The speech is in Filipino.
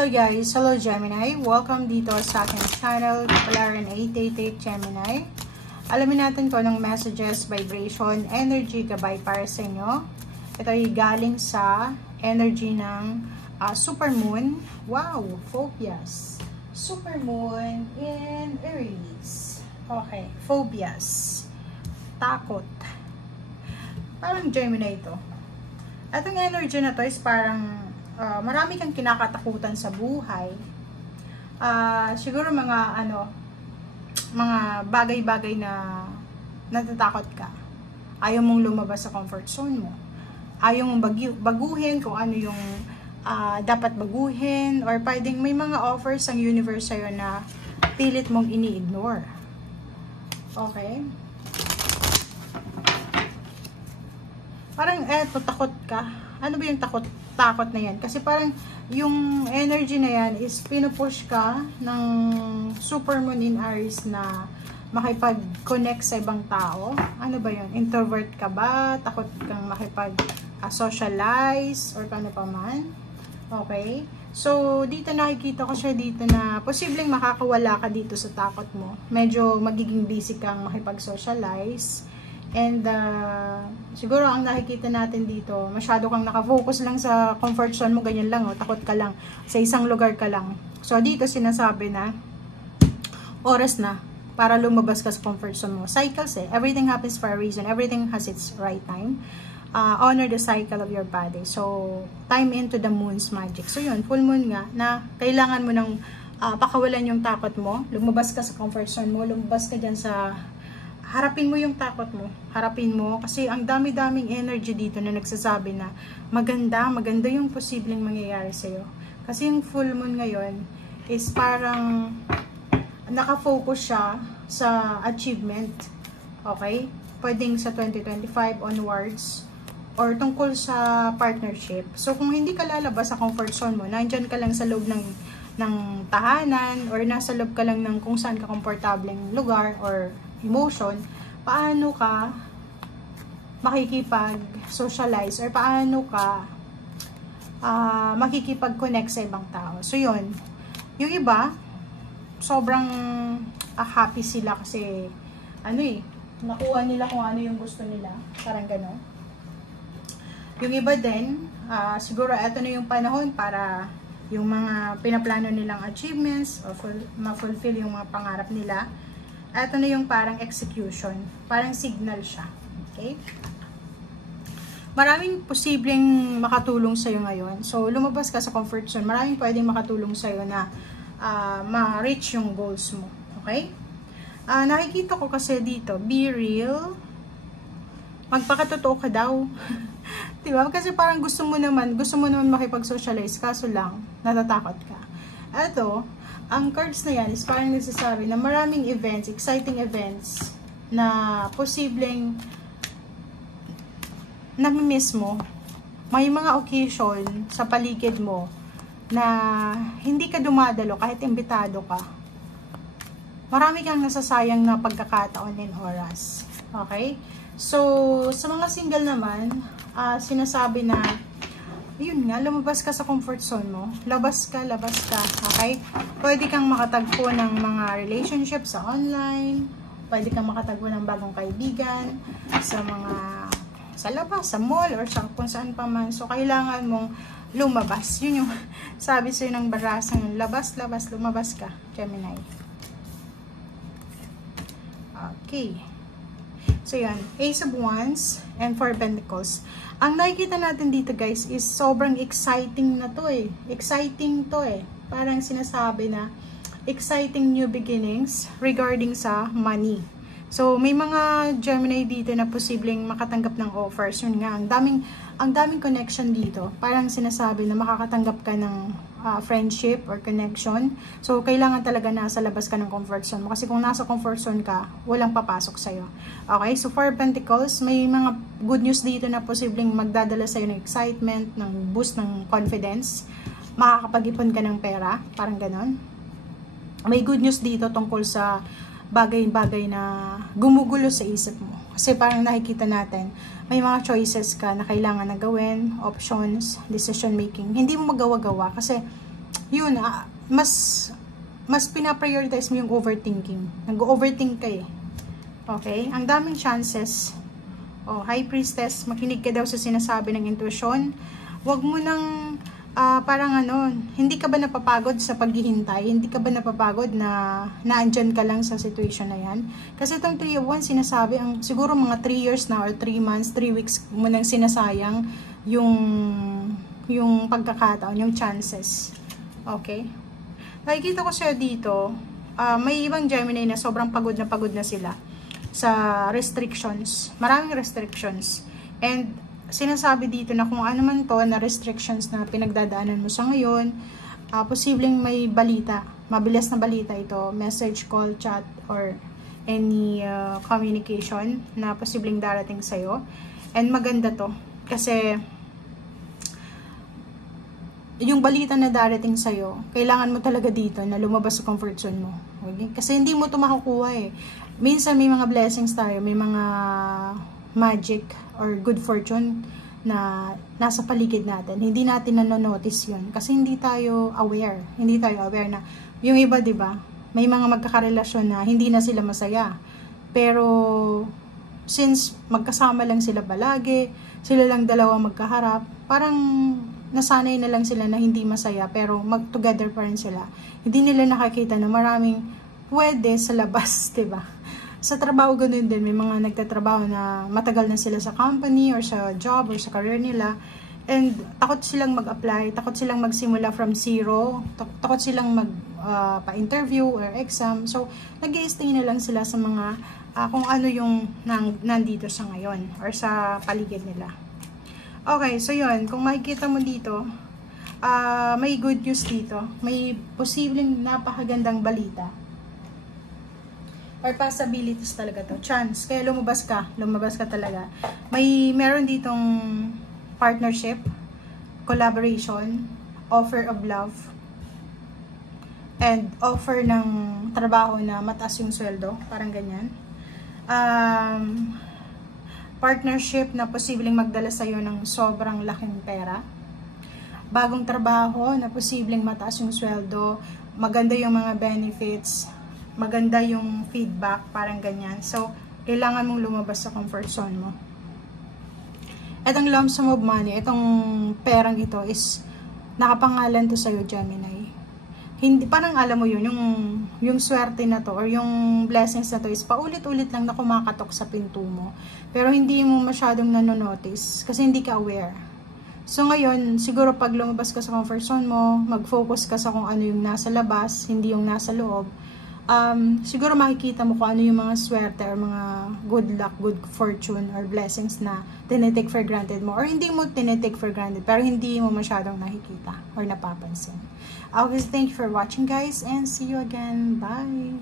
Hello guys, hello Gemini. Welcome dito sa aking channel, Kapalaran 888 Gemini. Alamin natin kung anong messages, vibration, energy gabay para sa inyo. Ito ay galing sa energy ng supermoon. Wow, phobias. Supermoon in Aries. Okay, phobias. Takot. Parang Gemini ito. Itong energy na to is parang marami kang kinakatakutan sa buhay. Siguro mga mga bagay-bagay na natatakot ka. Ayaw mong lumabas sa comfort zone mo. Ayaw mong baguhin kung ano yung dapat baguhin, or pwedeng may mga offers ang universe sa'yo na pilit mong ini-ignore. Okay? Parang takot ka. Ano ba yung takot na yan? Kasi parang yung energy na yan is pinupush ka ng supermoon in Aries na makipag-connect sa ibang tao. Ano ba yun? Introvert ka ba? Takot kang makipag-socialize or paano pa man? Okay? So, dito nakikita ko siya dito na posibleng makakawala ka dito sa takot mo. Medyo magiging busy kang makipag-socialize. And siguro ang nakikita natin dito, masyado kang nakafocus lang sa comfort zone mo, ganyan lang, takot ka lang, sa isang lugar ka lang. So dito sinasabi na oras na para lumabas ka sa comfort zone mo. Cycles everything happens for a reason, everything has its right time. Honor the cycle of your body. So time into the moon's magic. So yun, full moon nga na kailangan mo ng pakawalan yung takot mo, lumabas ka sa comfort zone mo, lumabas ka dyan sa harapin mo yung takot mo. Harapin mo. Kasi ang dami-daming energy dito na nagsasabi na maganda yung posibleng mangyayari sa'yo. Kasi yung full moon ngayon is parang nakafocus siya sa achievement. Okay? Pwedeng sa 2025 onwards or tungkol sa partnership. So kung hindi ka lalabas sa comfort zone mo, nandyan ka lang sa loob ng tahanan or nasa loob ka lang ng kung saan ka komportableng lugar or emotion, paano ka makikipag-socialize or paano ka makikipag-connect sa ibang tao. So yun, yung iba sobrang happy sila kasi nakuha nila kung ano yung gusto nila, parang gano'n. Yung iba din, siguro eto na yung panahon para yung mga pinaplano nilang achievements o ma-fulfill yung mga pangarap nila. Ito na yung parang execution. Parang signal siya. Okay? Maraming posibleng makatulong sa'yo ngayon. So, lumabas ka sa comfort zone. Maraming pwedeng makatulong sa'yo na ma-reach yung goals mo. Okay? Nakikita ko kasi dito, be real. Magpakatotoo ka daw. Diba? Kasi parang gusto mo naman makipag-socialize, kaso lang, natatakot ka. Ito, ang cards na yan is parang nagsasabi na maraming events, exciting events na posibleng nami-miss mo. May mga occasion sa paligid mo na hindi ka dumadalo kahit imbitado ka. Marami kang nasasayang na pagkakataon and oras. Okay? So, sa mga single naman, sinasabi na yun nga, lumabas ka sa comfort zone mo. Labas ka. Okay? Pwede kang makatagpo ng mga relationship sa online. Pwede kang makatagpo ng bagong kaibigan sa labas, sa mall, or sa kung saan pa man. So, kailangan mong lumabas. Yun yung sabi sa'yo ng barasang labas, lumabas ka, Gemini. Okay. So, yan. Ace of Wands and Four Pentacles. Ang nakikita natin dito guys is sobrang exciting na to Exciting to Parang sinasabi na exciting new beginnings regarding sa money. So may mga Gemini dito na posibleng makatanggap ng offers. Yun nga, ang daming connection dito. Parang sinasabi na makakatanggap ka ng friendship or connection. So kailangan talaga nasa labas ka ng comfort zone mo. Kasi kung nasa comfort zone ka, walang papasok sa'yo. Okay, so Four Pentacles, may mga good news dito na posibleng magdadala sa'yo ng excitement, ng boost ng confidence. Makakapag-ipon ka ng pera, parang ganon. May good news dito tungkol sa bagay-bagay na gumugulo sa isip mo. Kasi parang nakikita natin, may mga choices ka na kailangan na gawin, options, decision making. Hindi mo magawa-gawa kasi yun, mas pinaprioritize mo yung overthinking. Nag-overthink ka eh. Okay? Ang daming chances. High Priestess, makinig ka daw sa sinasabi ng intuition. Huwag mo nang, parang hindi ka ba napapagod sa paghihintay? Hindi ka ba napapagod na naandyan ka lang sa situation na yan? Kasi itong 3 of Wands, sinasabi, siguro mga 3 years na or 3 months, 3 weeks mo nang sinasayang yung pagkakataon, yung chances. Okay? Nakikita ko sa'yo dito, may ibang Gemini na sobrang pagod na sila sa restrictions. Maraming restrictions. And sinasabi dito na kung ano man to na restrictions na pinagdadaanan mo sa ngayon, posibleng may balita. Mabilis na balita ito. Message, call, chat, or any communication na posibleng darating sa'yo. And maganda to. Kasi yung balita na darating sa'yo, kailangan mo talaga dito na lumabas sa comfort zone mo. Okay? Kasi hindi mo ito makukuha eh. Minsan may mga blessings tayo, may mga magic or good fortune na nasa paligid natin. Hindi natin nanonotice yun. Kasi hindi tayo aware. Hindi tayo aware na yung iba, di ba? May mga magkakarelasyon na hindi na sila masaya. Pero since magkasama lang sila palagi, sila lang dalawa magkaharap, parang nasanay na lang sila na hindi masaya pero mag-together pa rin sila. Hindi nila nakakita na maraming pwede sa labas, diba? Sa trabaho ganun din, may mga nagtatrabaho na matagal na sila sa company or sa job or sa career nila and takot silang mag-apply, takot silang magsimula from zero, takot silang pa-interview or exam. So, nag-i-stay na lang sila sa mga kung ano yung nandito sa ngayon or sa paligid nila. Okay, so yun, kung makikita mo dito, may good news dito. May posibleng napakagandang balita. Or possibilities talaga to. Chance. Kaya lumabas ka talaga. Meron ditong partnership, collaboration, offer of love, and offer ng trabaho na mataas yung sweldo. Parang ganyan. Partnership na posibleng magdala sa'yo ng sobrang laking pera. Bagong trabaho na posibleng mataas yung sweldo, maganda yung mga benefits, maganda yung feedback, parang ganyan. So, kailangan mong lumabas sa comfort zone mo. Itong lump sum of money, itong perang ito is nakapangalan to sa'yo, Gemini. Hindi, parang alam mo yun, yung swerte na to or yung blessings na to is paulit-ulit lang na kumakatok sa pinto mo. Pero hindi mo masyadong nanonotice kasi hindi ka aware. So ngayon, siguro pag lumabas ka sa comfort zone mo, mag-focus ka sa kung ano yung nasa labas, hindi yung nasa loob, siguro makikita mo kung ano yung mga swerte or mga good luck, good fortune or blessings na tinitake for granted mo or hindi mo tinitake for granted pero hindi mo masyadong nakikita or napapansin. Okay, thank you for watching guys and see you again. Bye!